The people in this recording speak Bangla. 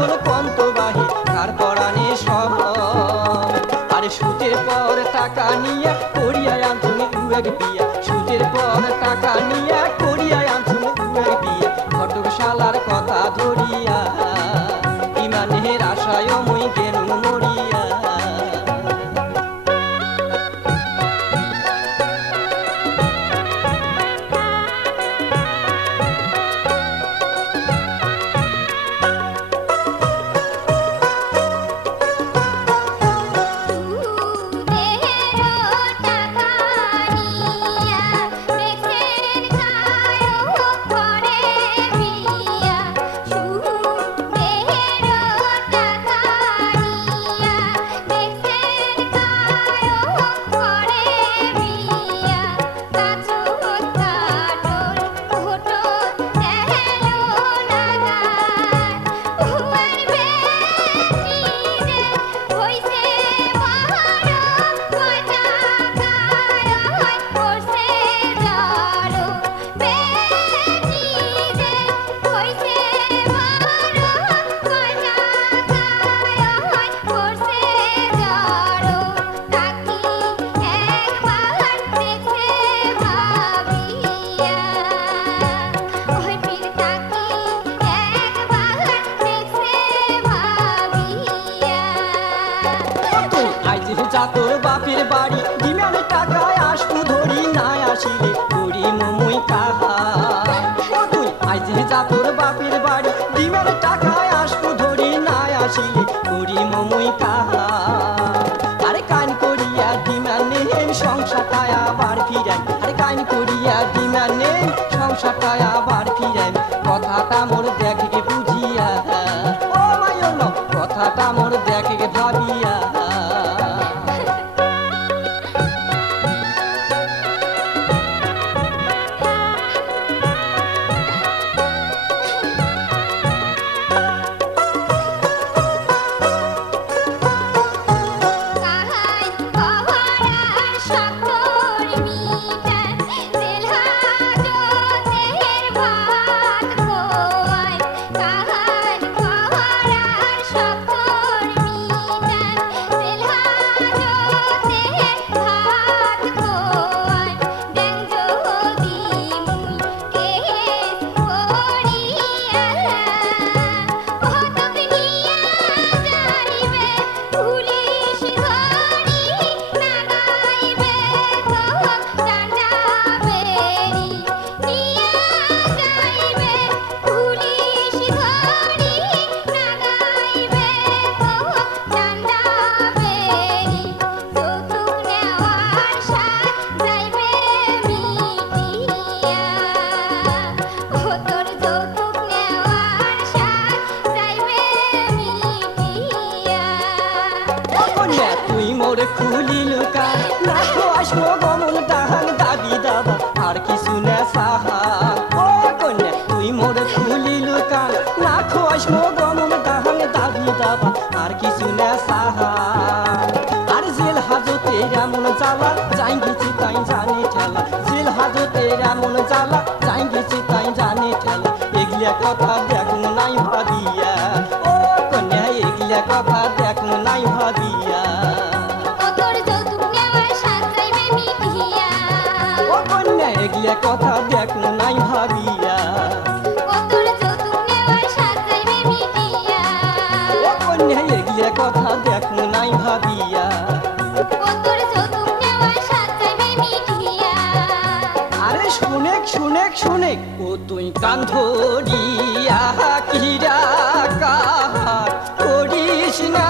我的 বাসা বাপের বাড়ি। ডিমের টাকায় আসব ধরি না আসিলে করি মমুই কাহা তুই আইজি যা বাপের বাড়ি, ডিমের টাকায় আসব ধরি না আসিলে মমুই কাহা তুই মোর খুলি লুকা। তো আসব গমন তাহান দাবি দাবা, আর কিছু না সাহা। ও কন্যা, তুই মোর খুলি লুকা। তো আসব গমন তাহান দাবি দাবা, আর কিছু না সাহা। আর জেল হাজতে এমন জ্বালা, যাই গেছি তাই জানি ঠেলা। জেল হাজতে এমন জ্বালা, যাই গেছি তাই জানি ঠেলা। এগুলা কথা দেখুন নাই ভাবিয়া। ও কন্যা, এগুলা কথা শুনে শুনে ও তুই কান ধরিয়া কিরা কাহার করিস না।